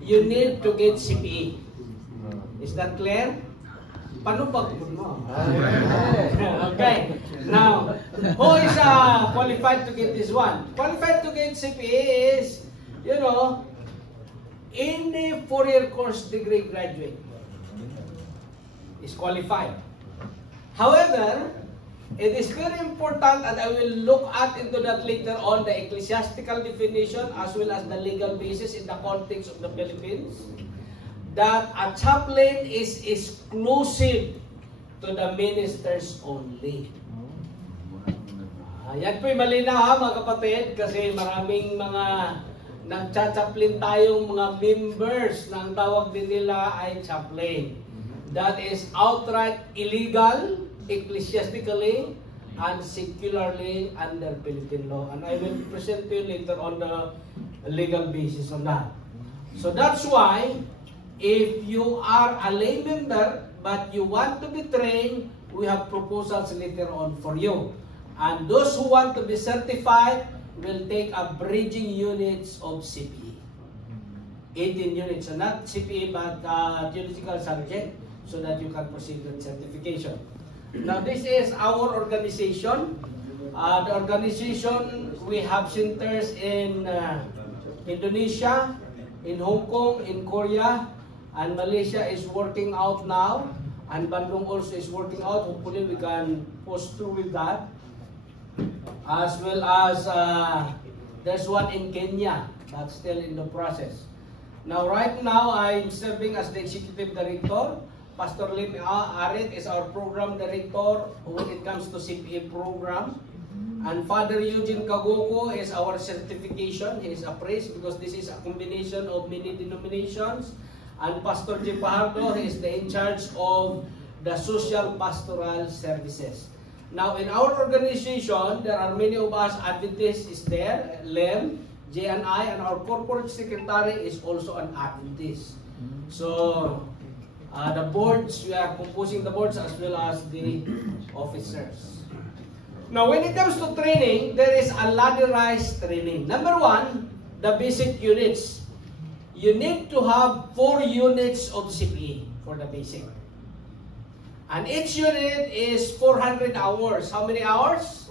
you need to get CPE. Is that clear? Paano ba mo? Okay. Now, who is qualified to get this one? Qualified to get CPE is, you know, any 4-year course degree graduate is qualified. However, it is very important, and I will look at into that later on, the ecclesiastical definition as well as the legal basis in the context of the Philippines, that a chaplain is exclusive to the ministers only. Yan po'y malinaw ha mga kapatid, kasi maraming mga nagchachaplain tayong mga members na ang tawag din nila ay chaplain. That is outright illegal, ecclesiastically, and secularly under Philippine law. And I will present to you later on the legal basis on that. So that's why, if you are a lay member but you want to be trained, we have proposals later on for you. And those who want to be certified will take a bridging units of CPE. 18 units, so not CPE but theological subject, so that you can proceed with certification. Now this is our organization. The organization, we have centers in Indonesia, in Hong Kong, in Korea, and Malaysia is working out now, and Bandung also is working out. Hopefully we can push through with that. As well as there's one in Kenya that's still in the process. Now right now I'm serving as the executive director. Pastor Lim Arit is our program director when it comes to CPA program. And Father Eugene Kagoko is our certification. He is a priest because this is a combination of many denominations. And Pastor J. Pajardo is the in charge of the social pastoral services. Now in our organization, there are many of us Adventists is there, Lem, J and I, and our corporate secretary is also an Adventist. So the boards, we are composing the boards as well as the officers. Now when it comes to training, there is a ladderized training. Number one, the basic units. You need to have 4 units of CPE for the basic. And each unit is 400 hours. How many hours?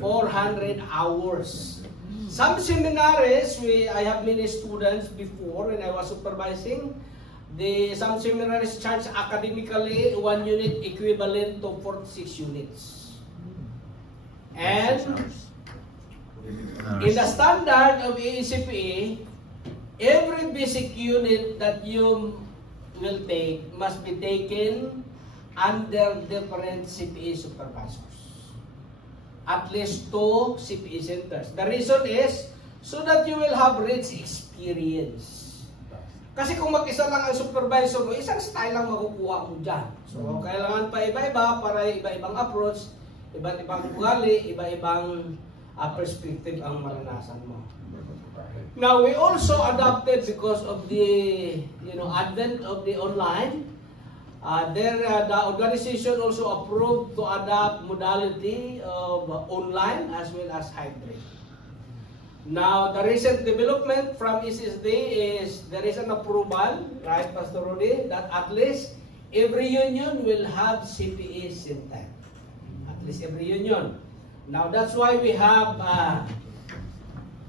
400 hours. Some seminaries, I have many students before when I was supervising. Some seminaries charge academically 1 unit equivalent to 46 units. And in the standard of AECPA, every basic unit that you will take must be taken under different CPA supervisors. At least 2 CPA centers. The reason is so that you will have rich experience. Kasi kung mag-isa lang ang supervisor mo, isang style lang makukuha mo dyan. So, kailangan pa iba-iba para iba-ibang approach, iba't ibang ugali, iba-ibang perspective ang maranasan mo. Now, we also adopted because of the advent of the online. The organization also approved to adopt modality of online as well as hybrid. Now, the recent development from SSD is there is an approval, right, Pastor Rudy, that at least every union will have CPE center. At least every union. Now, that's why we have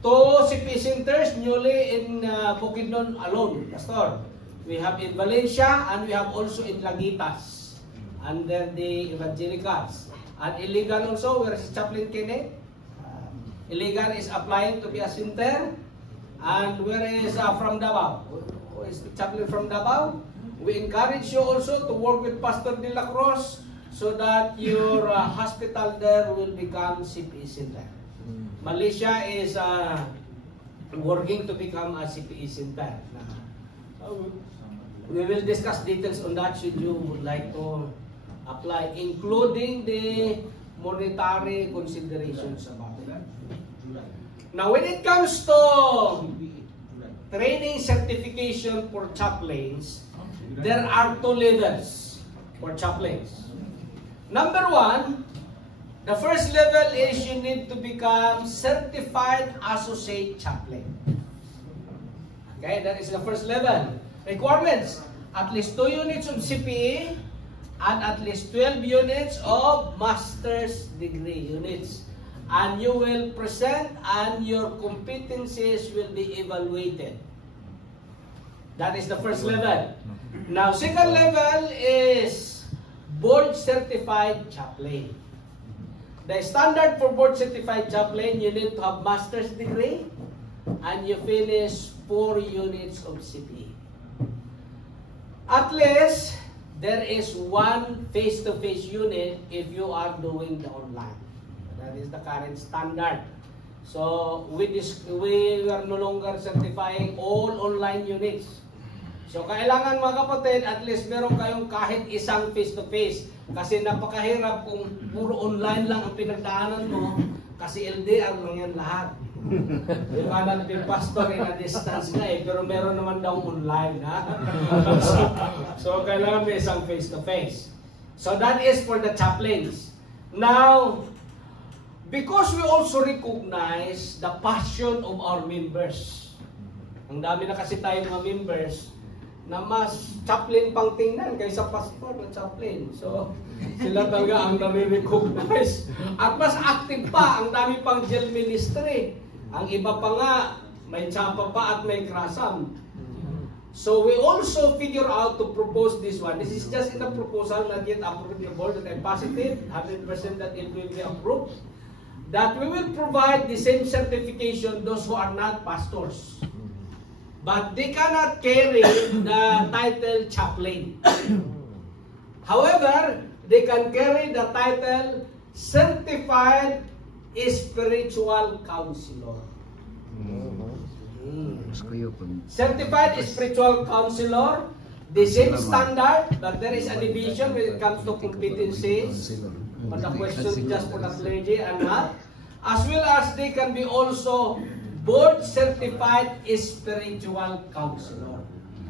2 CPE centers newly in Bukidnon alone, Pastor. We have in Valencia and we have also in Laguitas under the Evangelicals. And Iligan also, where is Chaplain Kenneth? Iligan is applying to be a center. And where is from Davao? Who is the chaplain from Davao? We encourage you also to work with Pastor De La Cruz so that your hospital there will become CPE center. Malaysia is working to become a CPE center. We will discuss details on that should you would like to apply, including the monetary considerations about it. Now, when it comes to training certification for chaplains, there are 2 levels for chaplains. Number 1, the first level is you need to become certified associate chaplain. Okay, that is the first level. Requirements, at least 2 units of CPE and at least 12 units of master's degree units. And you will present and your competencies will be evaluated. That is the first level. Now, second level is board certified chaplain. The standard for board certified chaplain, you need to have master's degree and you finish 4 units of CPE. At least, there is 1 face-to-face unit if you are doing the online. That is the current standard. So, we are no longer certifying all online units. So, kailangan mga kapatid, at least meron kayong kahit isang face-to-face. Kasi napakahirap kung puro online lang ang pinagdaanan mo, kasi LDR lang yan lahat. Yung anak ng pastor in a distance nga pero meron naman daw online, ha? So, kailangan may isang face-to-face. So, that is for the chaplains. Now, because we also recognize the passion of our members. Ang dami na kasi tayo mga members na mas chaplain pang tingnan kaysa pastor na chaplain. So, sila talaga ang nare-recognize. At mas active pa, ang dami pang jail ministry. Ang iba pa nga, may tsapa pa at may krasam. So, we also figure out to propose this one. This is just in the proposal, not yet approved in the board, that I positive, 100% that it will be approved. That we will provide the same certification those who are not pastors. But they cannot carry the title chaplain. However, they can carry the title certified spiritual counselor. Certified spiritual counselor, the same standard, but there is a division when it comes to competencies. But the question just for the clergy and not, as well as they can be also board certified spiritual counselor.